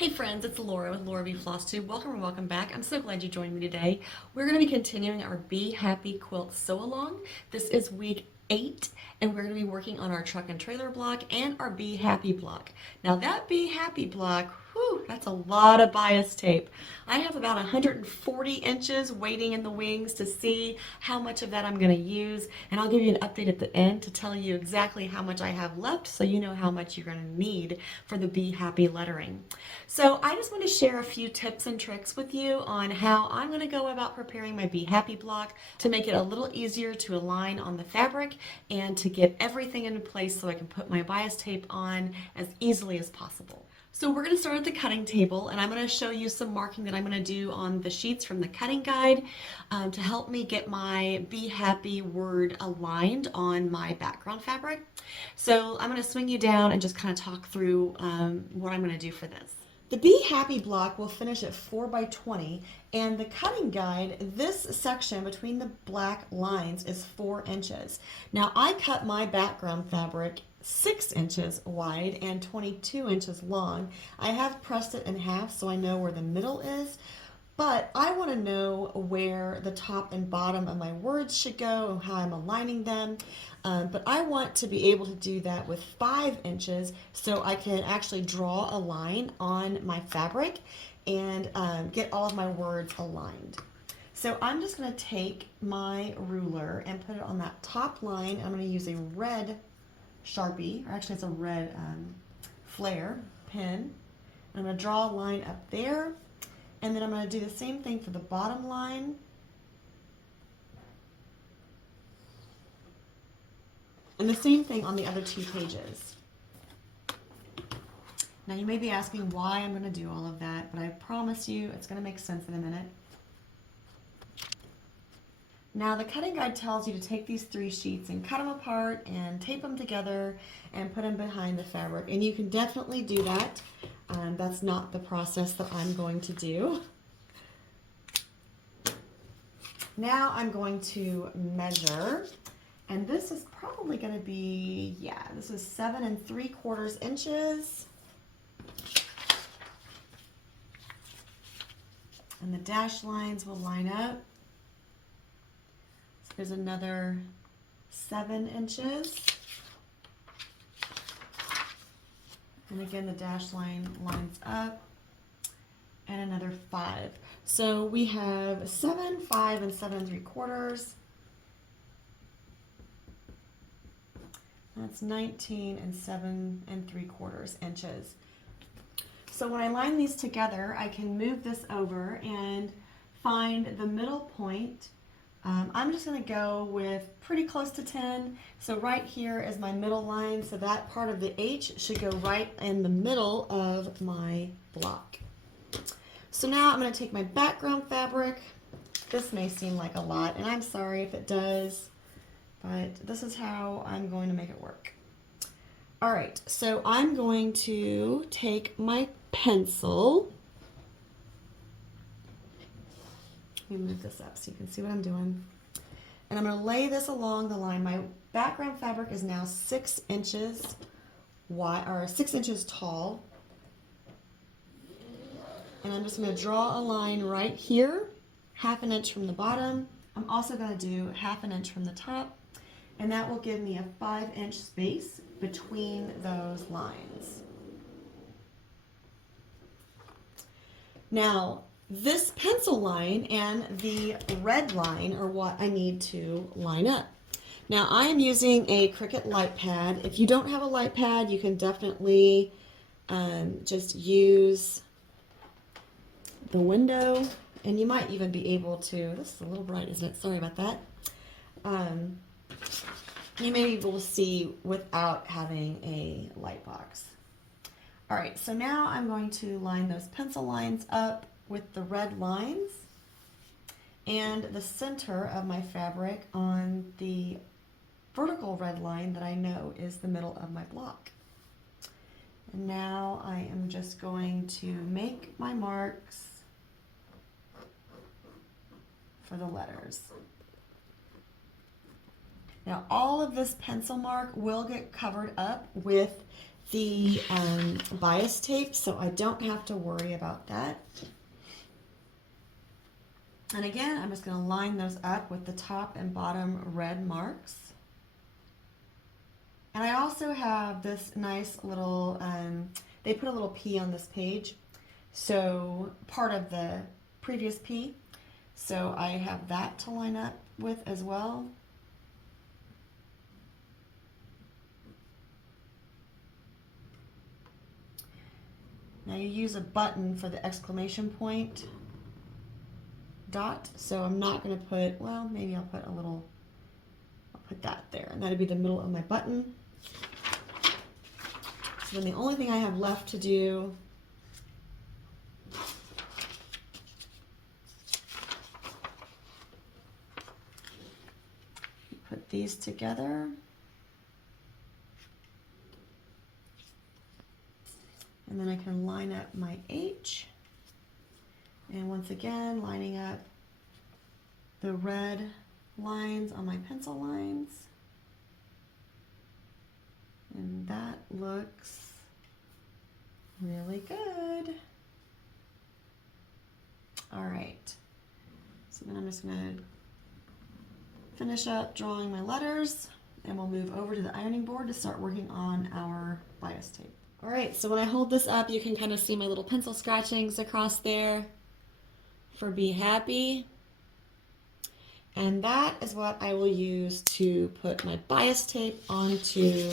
Hey friends, it's Laura with Laura Bee Floss Tube. Welcome and welcome back. I'm so glad you joined me today. We're going to be continuing our Bee Happy Quilt sew along. This is week 8 and we're going to be working on our truck and trailer block and our Bee Happy block. Now that Bee Happy block, whew, that's a lot of bias tape. I have about 140 inches waiting in the wings to see how much of that I'm going to use, and I'll give you an update at the end to tell you exactly how much I have left so you know how much you're going to need for the Bee Happy lettering. So I just want to share a few tips and tricks with you on how I'm going to go about preparing my Bee Happy block to make it a little easier to align on the fabric and to get everything into place so I can put my bias tape on as easily as possible. So we're going to start at the cutting table, and I'm going to show you some marking that I'm going to do on the sheets from the cutting guide to help me get my Bee Happy word aligned on my background fabric. So I'm going to swing you down and just kind of talk through what I'm going to do for this. The Bee Happy block will finish at 4 by 20, and the cutting guide, this section between the black lines is 4 inches. Now I cut my background fabric 6 inches wide and 22 inches long. I have pressed it in half so I know where the middle is, but I want to know where the top and bottom of my words should go and how I'm aligning them. But I want to be able to do that with 5 inches so I can actually draw a line on my fabric and get all of my words aligned. So I'm just going to take my ruler and put it on that top line. I'm going to use a red Sharpie, or actually it's a red flare pen. I'm going to draw a line up there, and then I'm going to do the same thing for the bottom line. And the same thing on the other 2 pages. Now you may be asking why I'm going to do all of that, but I promise you it's going to make sense in a minute. Now the cutting guide tells you to take these 3 sheets and cut them apart and tape them together and put them behind the fabric. And you can definitely do that. That's not the process that I'm going to do. Now I'm going to measure, and this is probably going to be, this is 7 3/4 inches. And the dash lines will line up. So there's another 7 inches. And again, the dash line lines up. And another 5. So we have 7, 5, and 7 3/4. That's 19 and 7 3/4 inches. So when I line these together, I can move this over and find the middle point. I'm just going to go with pretty close to 10. So right here is my middle line. So that part of the H should go right in the middle of my block. So now I'm going to take my background fabric. This may seem like a lot, and I'm sorry if it does, but this is how I'm going to make it work. All right, so I'm going to take my pencil. Let me move this up so you can see what I'm doing. And I'm going to lay this along the line. My background fabric is now 6 inches wide, or 6 inches tall. And I'm just going to draw a line right here, 1/2 inch from the bottom. I'm also going to do 1/2 inch from the top, and that will give me a 5-inch space between those lines. Now, this pencil line and the red line are what I need to line up. Now, I am using a Cricut light pad. If you don't have a light pad, you can definitely just use the window, and you might even be able to, this is a little bright, isn't it? Sorry about that. You may be able to see without having a light box. All right, so now I'm going to line those pencil lines up with the red lines and the center of my fabric on the vertical red line that I know is the middle of my block. And now I am just going to make my marks for the letters. Now all of this pencil mark will get covered up with the bias tape, so I don't have to worry about that. And again, I'm just going to line those up with the top and bottom red marks. And I also have this nice little, they put a little P on this page, so part of the previous P. So I have that to line up with as well. Now you use a button for the exclamation point dot, so I'm not going to put, well, maybe I'll put a little, I'll put that there, and that'll be the middle of my button. So then the only thing I have left to do put these together. And then I can line up my H. And once again, lining up the red lines on my pencil lines. And that looks really good. All right. So then I'm just going to finish up drawing my letters, and we'll move over to the ironing board to start working on our bias tape. All right, so when I hold this up, you can kind of see my little pencil scratchings across there for Bee Happy. And that is what I will use to put my bias tape onto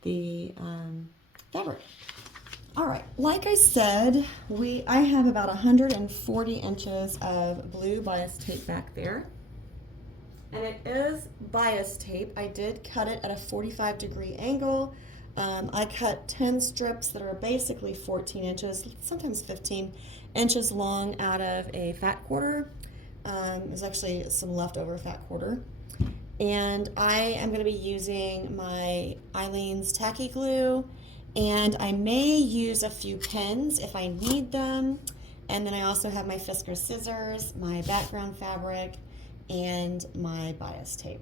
the fabric. All right, like I said, I have about 140 inches of blue bias tape back there. And it is bias tape. I did cut it at a 45-degree angle. I cut 10 strips that are basically 14 inches, sometimes 15 inches long out of a fat quarter. There's actually some leftover fat quarter. And I am going to be using my Eileen's tacky glue, and I may use a few pins if I need them. And then I also have my Fisker scissors, my background fabric, and my bias tape.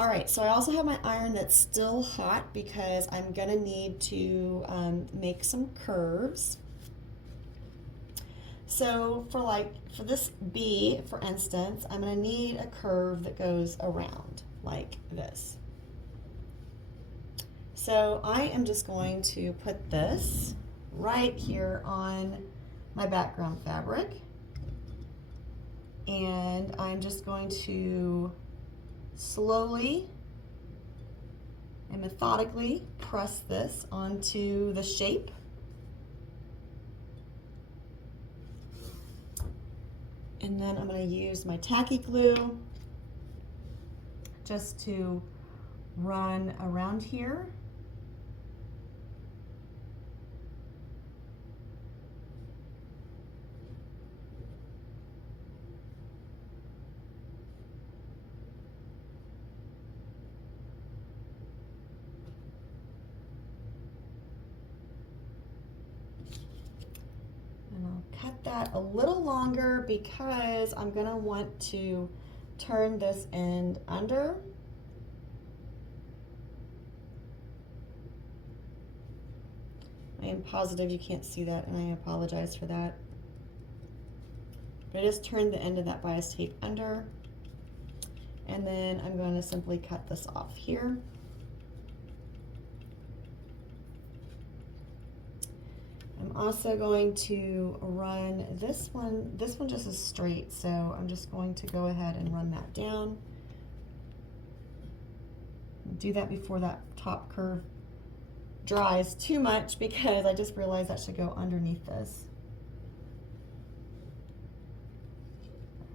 All right, so I also have my iron that's still hot because I'm gonna need to make some curves. So for this bee, for instance, I'm gonna need a curve that goes around like this. So I am just going to put this right here on my background fabric. And I'm just going to slowly and methodically press this onto the shape. And then I'm going to use my tacky glue just to run around here. Cut that a little longer because I'm going to want to turn this end under. I am positive you can't see that, and I apologize for that. But I just turned the end of that bias tape under, and then I'm going to simply cut this off here. I'm also going to run this one just is straight, so I'm just going to go ahead and run that down. Do that before that top curve dries too much because I just realized that should go underneath this.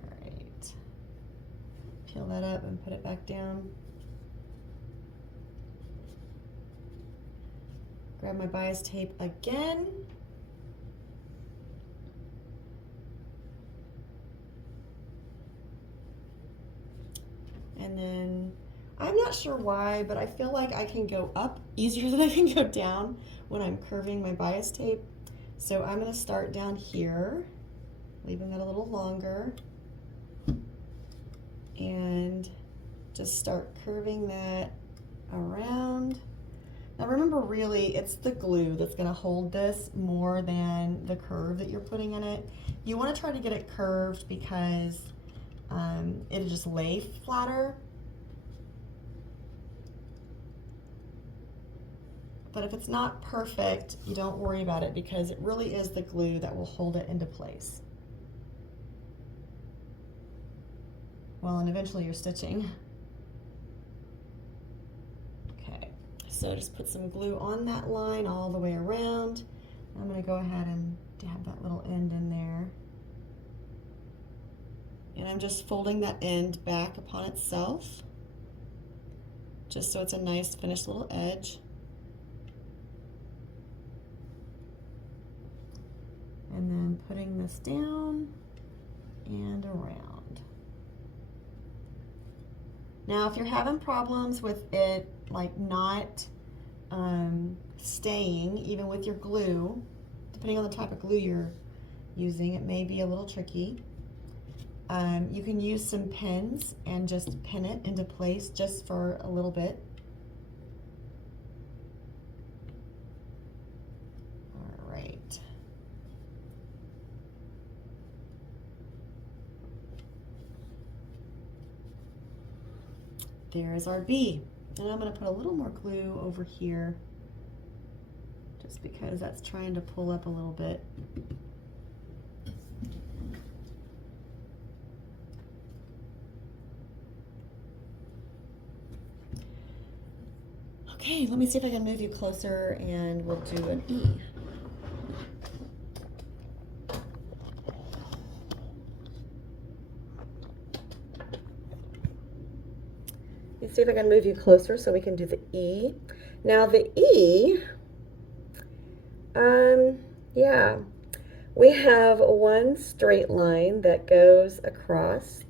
All right, peel that up and put it back down. Grab my bias tape again. And then, I'm not sure why, but I feel like I can go up easier than I can go down when I'm curving my bias tape. So I'm going to start down here, leaving that a little longer, and just start curving that around. Now remember, really, it's the glue that's going to hold this more than the curve that you're putting in it. You want to try to get it curved because it'll just lay flatter. But if it's not perfect, you don't worry about it because it really is the glue that will hold it into place. Well, and eventually you're stitching. Okay, so just put some glue on that line all the way around. I'm going to go ahead and dab that little end in there. And I'm just folding that end back upon itself, just so it's a nice finished little edge. And then putting this down and around. Now, if you're having problems with it like not staying, even with your glue, depending on the type of glue you're using, it may be a little tricky. You can use some pins and just pin it into place just for a little bit. All right. There's our bee. And I'm going to put a little more glue over here just because that's trying to pull up a little bit. Okay, let me see if I can move you closer and we'll do an E. Let's see if I can move you closer so we can do the E. Now the E, yeah, we have one straight line that goes across,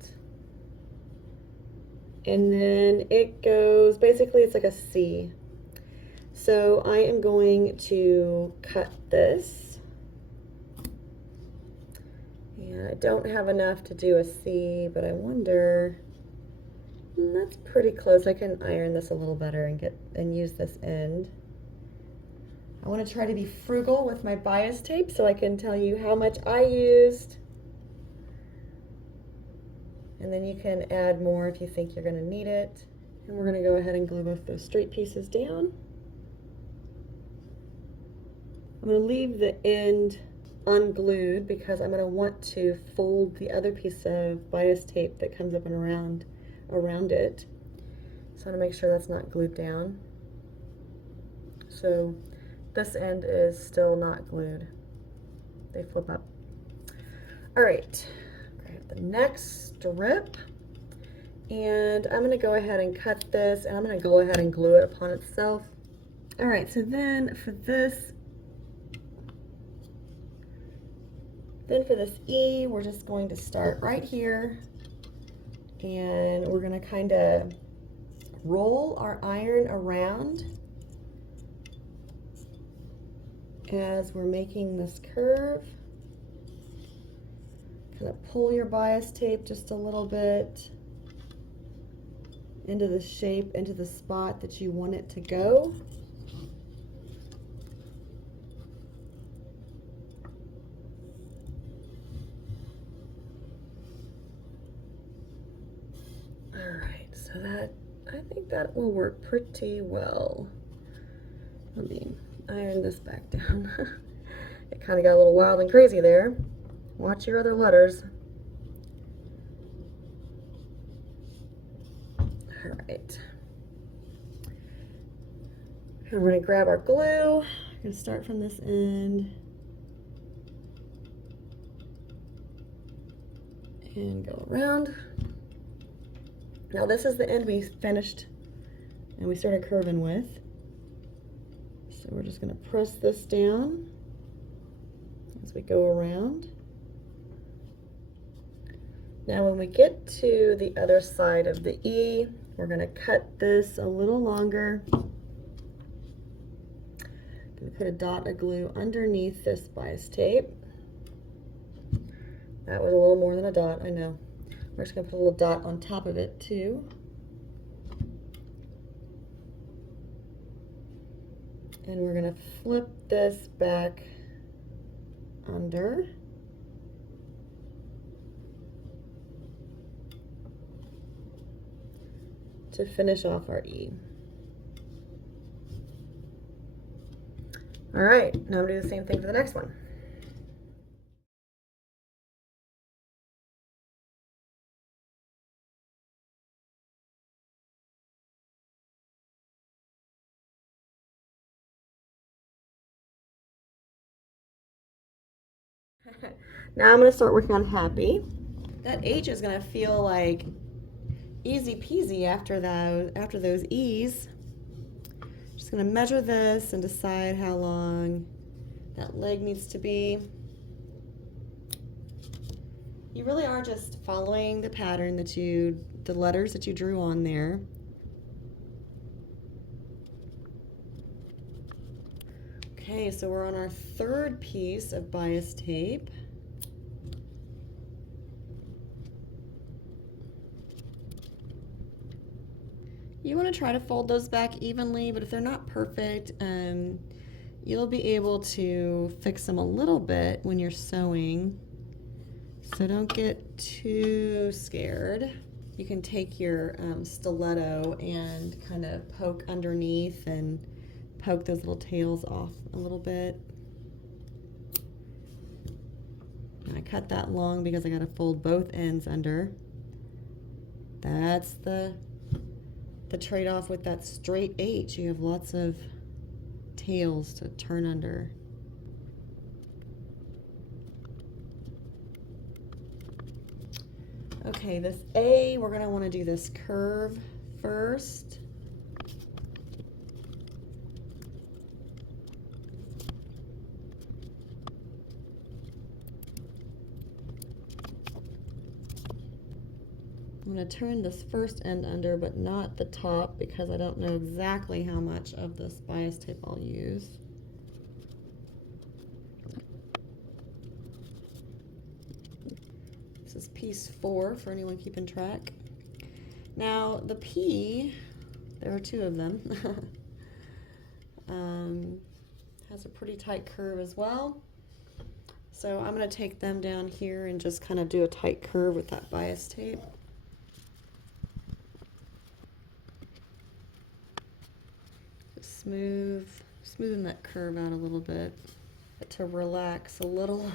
and then it goes, basically it's like a C. So I am going to cut this. And I don't have enough to do a C, but I wonder, that's pretty close. I can iron this a little better and use this end. I want to try to be frugal with my bias tape so I can tell you how much I used. And then you can add more if you think you're going to need it. And we're going to go ahead and glue both those straight pieces down. I'm going to leave the end unglued because I'm going to want to fold the other piece of bias tape that comes up and around it. So I'm going to make sure that's not glued down. So this end is still not glued. They flip up. All right, grab the next strip and I'm going to go ahead and cut this and I'm going to go ahead and glue it upon itself. All right, so then for this E, we're just going to start right here and we're going to kind of roll our iron around as we're making this curve. Kind of pull your bias tape just a little bit into the shape, into the spot that you want it to go. Alright, so I think that will work pretty well. Let me iron this back down. It kind of got a little wild and crazy there. Watch your other letters. Alright. And we're going to grab our glue. I'm going to start from this end. And go around. Now this is the end we finished and we started curving with. So we're just going to press this down as we go around. Now when we get to the other side of the E, we're going to cut this a little longer. Going to put a dot of glue underneath this bias tape. That was a little more than a dot, I know. We're just going to put a little dot on top of it too. And we're going to flip this back under. To finish off our E. All right, now I'm going to do the same thing for the next one. Now I'm going to start working on happy. That H is going to feel like easy peasy after those E's. Just going to measure this and decide how long that leg needs to be. You really are just following the pattern that the letters that you drew on there. Okay, so we're on our third piece of bias tape. You want to try to fold those back evenly, but if they're not perfect, you'll be able to fix them a little bit when you're sewing. So don't get too scared. You can take your stiletto and kind of poke underneath and poke those little tails off a little bit. And I cut that long because I got to fold both ends under. That's the trade-off with that straight H. You have lots of tails to turn under. Okay, this A, we're going to want to do this curve first. I'm going to turn this first end under, but not the top, because I don't know exactly how much of this bias tape I'll use. This is piece 4 for anyone keeping track. Now the P, there are 2 of them, has a pretty tight curve as well. So I'm going to take them down here and just kind of do a tight curve with that bias tape. Smoothing that curve out a little bit to relax a little.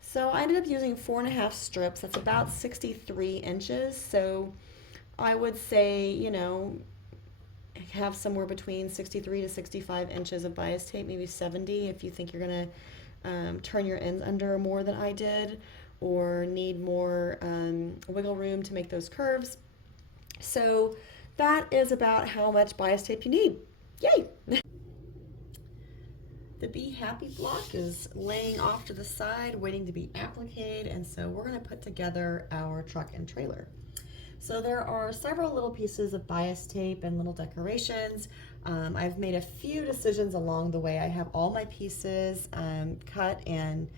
So I ended up using 4.5 strips. That's about 63 inches. So I would say, you know, have somewhere between 63 to 65 inches of bias tape, maybe 70 if you think you're going to turn your ends under more than I did, or need more wiggle room to make those curves. So that is about how much bias tape you need. Yay! The Bee Happy block is laying off to the side, waiting to be appliqued, and so we're going to put together our truck and trailer. So there are several little pieces of bias tape and little decorations. I've made a few decisions along the way. I have all my pieces cut, and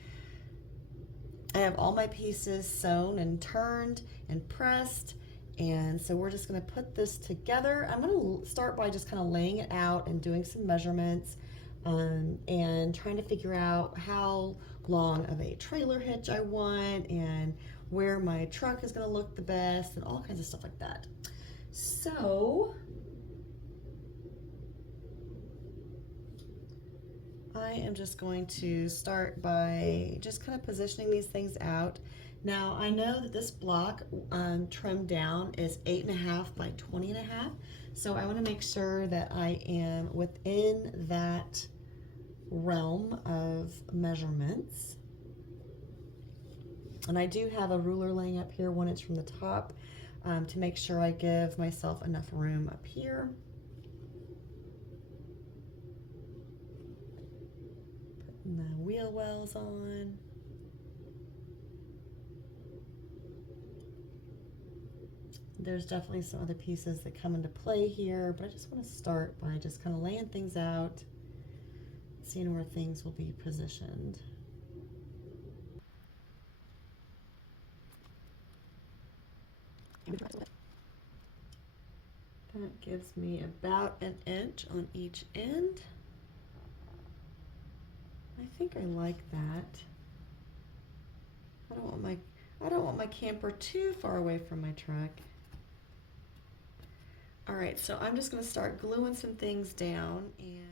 I have all my pieces sewn and turned and pressed. And so we're just going to put this together. I'm going to start by just kind of laying it out and doing some measurements and trying to figure out how long of a trailer hitch I want and where my truck is going to look the best and all kinds of stuff like that. So I am just going to start by just kind of positioning these things out. Now I know that this block trimmed down is 8.5 by 20.5, so I want to make sure that I am within that realm of measurements. And I do have a ruler laying up here 1 inch from the top to make sure I give myself enough room up here. Putting the wheel wells on. There's definitely some other pieces that come into play here, but I just want to start by just kind of laying things out, seeing where things will be positioned. That gives me about an inch on each end. I think I like that. I don't want my camper too far away from my truck. All right, so I'm just going to start gluing some things down. And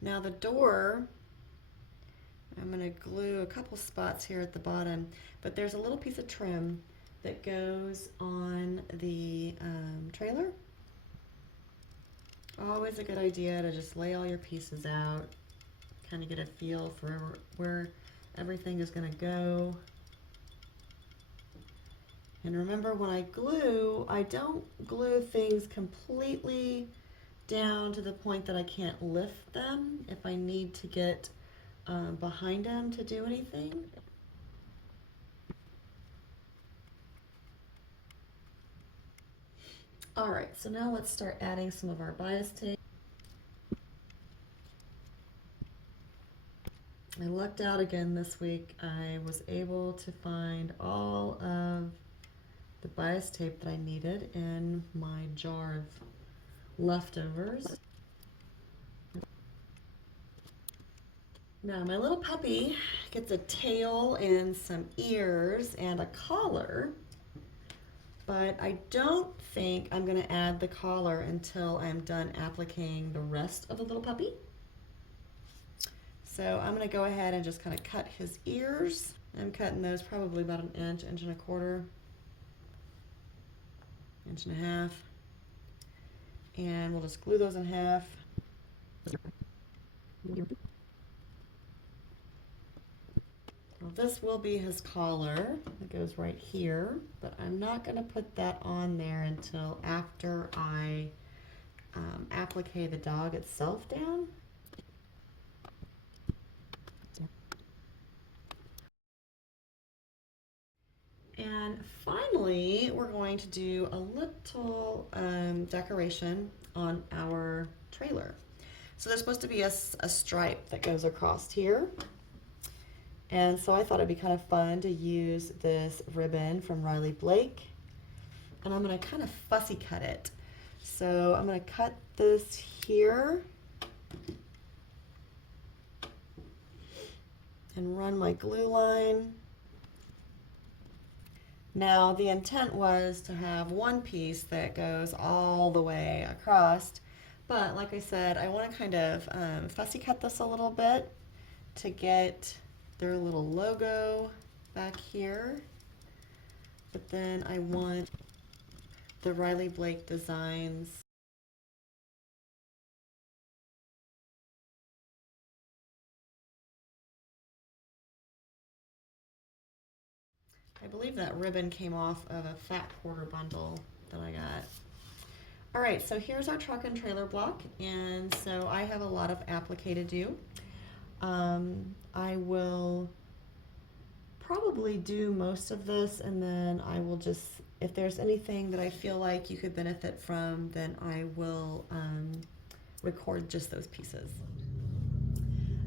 now the door, I'm going to glue a couple spots here at the bottom, but there's a little piece of trim that goes on the trailer. Always a good idea to just lay all your pieces out, kind of get a feel for where everything is going to go. And remember, when I glue, I don't glue things completely down to the point that I can't lift them if I need to get behind them to do anything. All right, so now let's start adding some of our bias tape. I lucked out again this week. I was able to find all of the bias tape that I needed in my jar of leftovers. Now my little puppy gets a tail and some ears and a collar, but I don't think I'm going to add the collar until I'm done appliquing the rest of the little puppy. So I'm going to go ahead and just kind of cut his ears. I'm cutting those probably about an inch, inch and a quarter, inch and a half, and we'll just glue those in half. Well, this will be his collar. It goes right here, but I'm not going to put that on there until after I applique the dog itself down. And finally, we're going to do a little decoration on our trailer. So there's supposed to be a stripe that goes across here. And so I thought it'd be kind of fun to use this ribbon from Riley Blake. And I'm going to kind of fussy cut it. So I'm going to cut this here and run my glue line. Now the intent was to have one piece that goes all the way across, but like I said, I want to kind of fussy cut this a little bit to get their little logo back here. But then I want the Riley Blake designs I believe that ribbon came off of a fat quarter bundle that I got. All right, so here's our truck and trailer block, and so I have a lot of applique to do. I will probably do most of this, and then I will just, if there's anything that I feel like you could benefit from, then I will record just those pieces.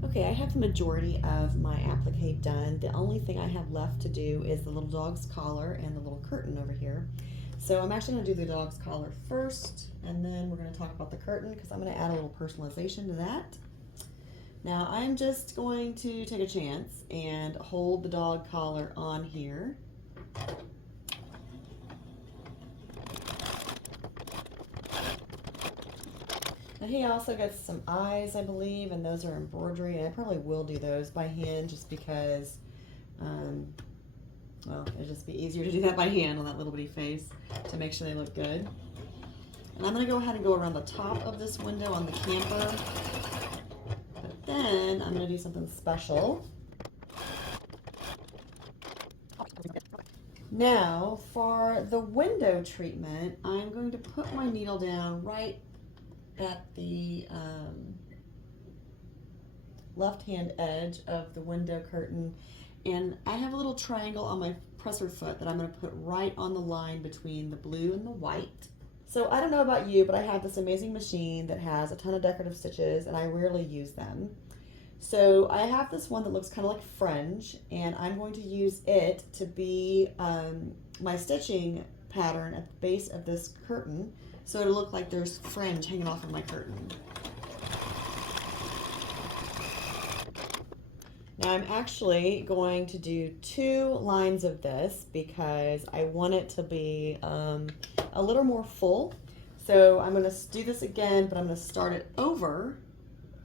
Okay, I have the majority of my applique done. The only thing I have left to do is the little dog's collar and the little curtain over here. So I'm actually going to do the dog's collar first, and then we're going to talk about the curtain because I'm going to add a little personalization to that. Now I'm just going to take a chance and hold the dog collar on here. Now he also gets some eyes, I believe, and those are embroidery, and I probably will do those by hand just because, well, it'd just be easier to do that by hand on that little bitty face to make sure they look good. And I'm going to go ahead and go around the top of this window on the camper, but then I'm going to do something special. Now, for the window treatment, I'm going to put my needle down right at the left-hand edge of the window curtain, and I have a little triangle on my presser foot that I'm going to put right on the line between the blue and the white. So I don't know about you, but I have this amazing machine that has a ton of decorative stitches, and I rarely use them. So I have this one that looks kind of like fringe, and I'm going to use it to be my stitching pattern at the base of this curtain, so it'll look like there's fringe hanging off of my curtain. Now I'm actually going to do 2 lines of this because I want it to be a little more full. So I'm going to do this again, but I'm going to start it over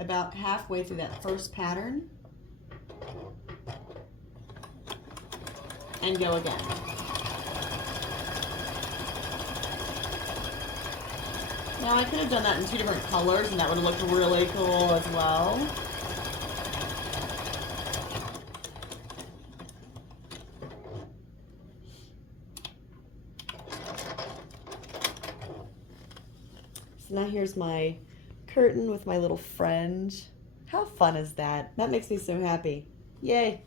about halfway through that first pattern and go again. Now I could have done that in 2 different colors and that would have looked really cool as well. So now here's my curtain with my little fringe. How fun is that? That makes me so happy. Yay.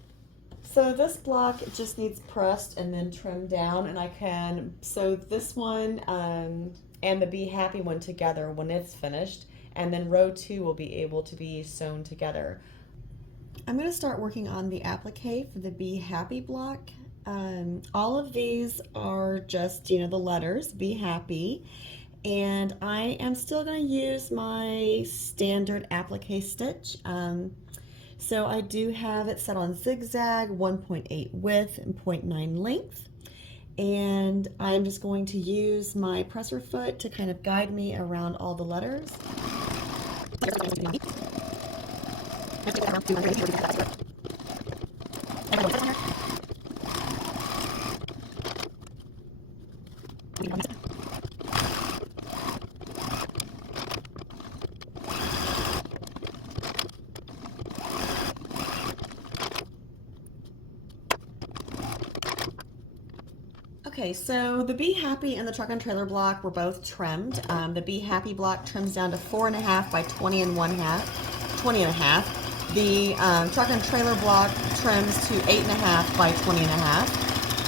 So this block just needs pressed and then trimmed down, and I can sew this one and the Bee Happy one together when it's finished, and then row 2 will be able to be sewn together. I'm going to start working on the applique for the Bee Happy block. All of these are just, you know, the letters, Bee Happy. And I am still going to use my standard applique stitch. So I do have it set on zigzag, 1.8 width and 0.9 length. And I'm just going to use my presser foot to kind of guide me around all the letters. Okay, so the Bee Happy and the truck and trailer block were both trimmed. The Bee Happy block trims down to 4.5 by 20 and 1/2. The truck and trailer block trims to 8.5 by 20.5.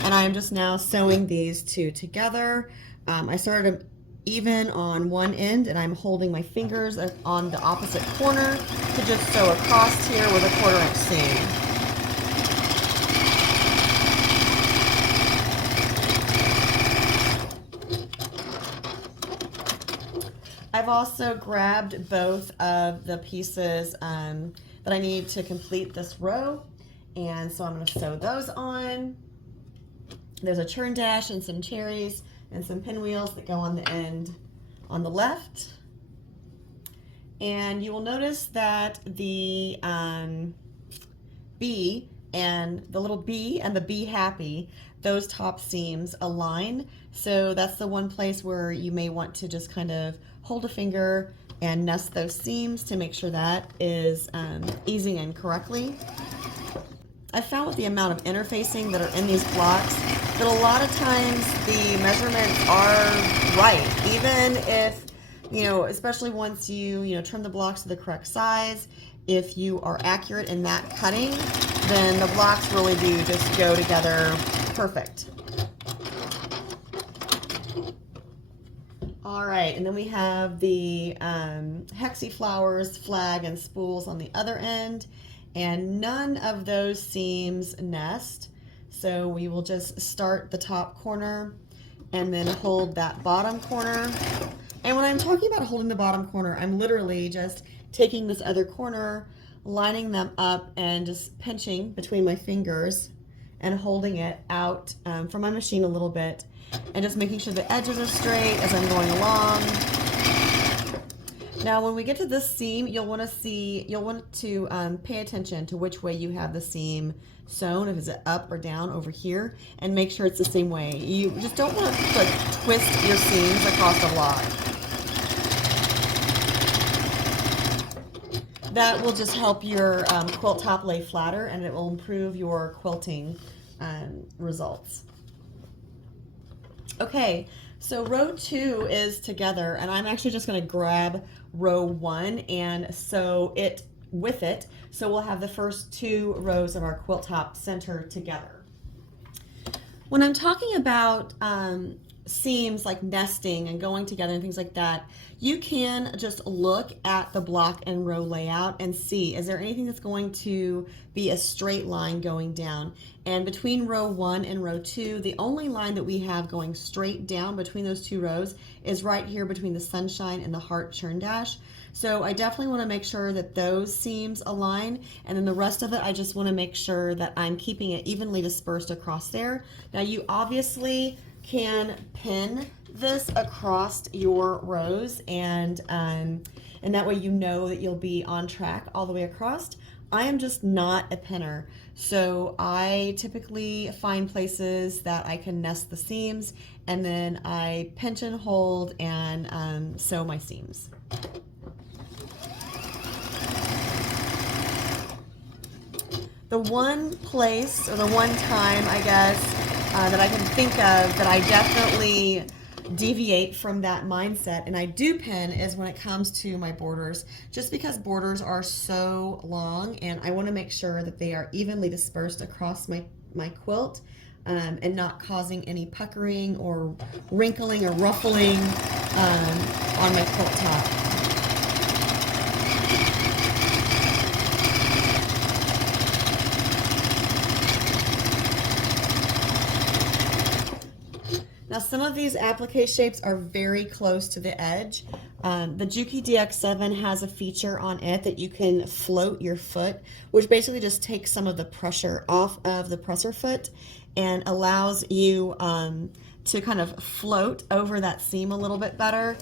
And I'm just now sewing these 2 together. I started even on one end, and I'm holding my fingers on the opposite corner to just sew across here with a 1/4 inch seam. I've also grabbed both of the pieces that I need to complete this row, and so I'm going to sew those on. There's a churn dash and some cherries and some pinwheels that go on the end on the left. And you will notice that the bee and the little bee and the Bee Happy, those top seams align. So that's the one place where you may want to just kind of hold a finger and nest those seams to make sure that is easing in correctly. I found with the amount of interfacing that are in these blocks that a lot of times the measurements are right, even if, you know, especially once you trim the blocks to the correct size. If you are accurate in that cutting, then the blocks really do just go together perfect. All right, and then we have the hexie flowers, flag, and spools on the other end, and none of those seams nest. So we will just start the top corner and then hold that bottom corner. And when I'm talking about holding the bottom corner, I'm literally just taking this other corner, lining them up, and just pinching between my fingers and holding it out from my machine a little bit, and just making sure the edges are straight as I'm going along. Now when we get to this seam, you'll want to pay attention to which way you have the seam sewn, if it's up or down over here, and make sure it's the same way. You just don't want to like twist your seams across the block. That will just help your quilt top lay flatter, and it will improve your quilting results. Okay, so row 2 is together, and I'm actually just going to grab row 1 and sew it with it, so we'll have the first 2 rows of our quilt top center together. When I'm talking about seams like nesting and going together and things like that, you can just look at the block and row layout and see, is there anything that's going to be a straight line going down? And between row 1 and row 2, the only line that we have going straight down between those two rows is right here between the sunshine and the heart churn dash. So I definitely want to make sure that those seams align, and then the rest of it, I just want to make sure that I'm keeping it evenly dispersed across there. Now you obviously can pin this across your rows, and that way you know that you'll be on track all the way across. I am just not a pinner, so I typically find places that I can nest the seams, and then I pinch and hold and sew my seams. The one place, or the one time, I guess, that I can think of that I definitely deviate from that mindset and I do pin is when it comes to my borders, just because borders are so long and I want to make sure that they are evenly dispersed across my quilt, and not causing any puckering or wrinkling or ruffling on my quilt top. Now some of these applique shapes are very close to the edge. The Juki DX7 has a feature on it that you can float your foot, which basically just takes some of the pressure off of the presser foot and allows you to kind of float over that seam a little bit better.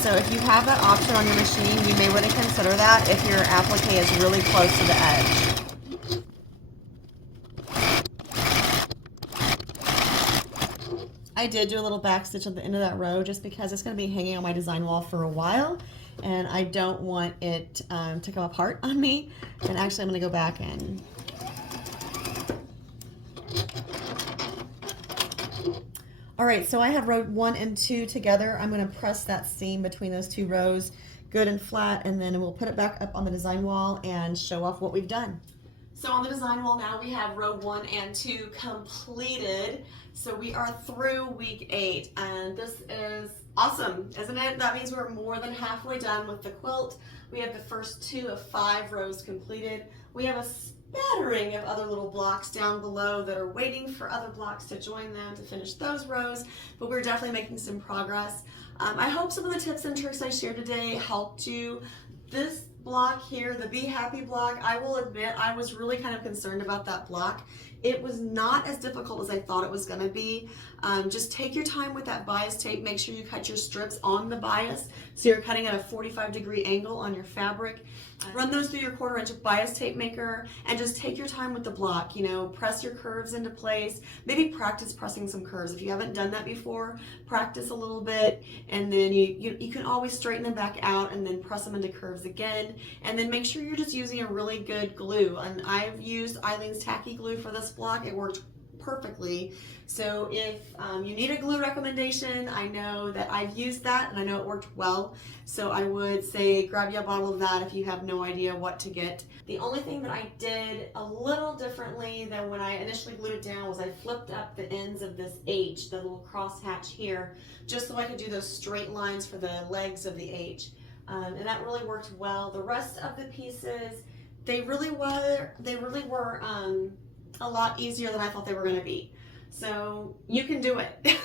So if you have that option on your machine, you may want to consider that if your applique is really close to the edge. I did do a little back stitch at the end of that row just because it's going to be hanging on my design wall for a while and I don't want it to come apart on me. And actually I'm going to go back and all right, so I have row 1 and 2 together. I'm going to press that seam between those two rows good and flat, and then we'll put it back up on the design wall and show off what we've done. So on the design wall now we have row 1 and 2 completed. So we are through week 8 and this is awesome, isn't it? That means we're more than halfway done with the quilt. We have the first 2 of 5 rows completed. We have a spattering of other little blocks down below that are waiting for other blocks to join them to finish those rows, but we're definitely making some progress. I hope some of the tips and tricks I shared today helped you. This block here, the Bee Happy block, I will admit I was really kind of concerned about that block. It was not as difficult as I thought it was going to be. Just take your time with that bias tape. Make sure you cut your strips on the bias so you're cutting at a 45-degree angle on your fabric. Run those through your 1/4 inch bias tape maker and just take your time with the block. You know, press your curves into place. Maybe practice pressing some curves. If you haven't done that before, practice a little bit, and then you can always straighten them back out and then press them into curves again. And then make sure you're just using a really good glue. And I've used Eileen's tacky glue for this block. It worked perfectly. So if you need a glue recommendation, I know that I've used that and I know it worked well. So I would say grab you a bottle of that if you have no idea what to get. The only thing that I did a little differently than when I initially glued it down was I flipped up the ends of this H, the little cross hatch here, just so I could do those straight lines for the legs of the H. And that really worked well. The rest of the pieces, they really were a lot easier than I thought they were going to be. So you can do it.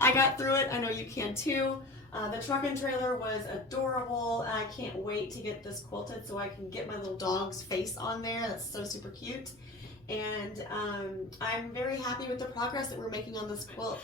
I got through it. I know you can too. The truck and trailer was adorable. And I can't wait to get this quilted so I can get my little dog's face on there. That's so super cute. And I'm very happy with the progress that we're making on this quilt.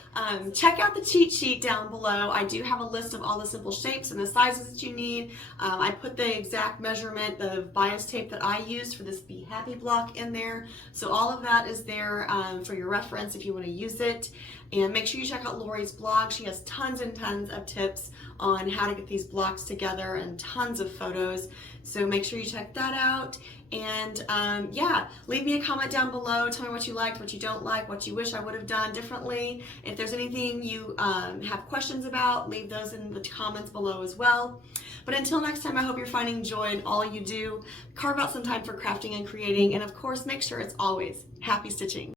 Check out the cheat sheet down below. I do have a list of all the simple shapes and the sizes that you need. I put the exact measurement of bias tape that I used for this Bee Happy block in there. So all of that is there for your reference if you want to use it. And make sure you check out Lori's blog. She has tons and tons of tips on how to get these blocks together and tons of photos. So make sure you check that out. And yeah, leave me a comment down below. Tell me what you liked, what you don't like, what you wish I would have done differently. If there's anything you have questions about, leave those in the comments below as well. But until next time, I hope you're finding joy in all you do. Carve out some time for crafting and creating. And of course, make sure it's always happy stitching.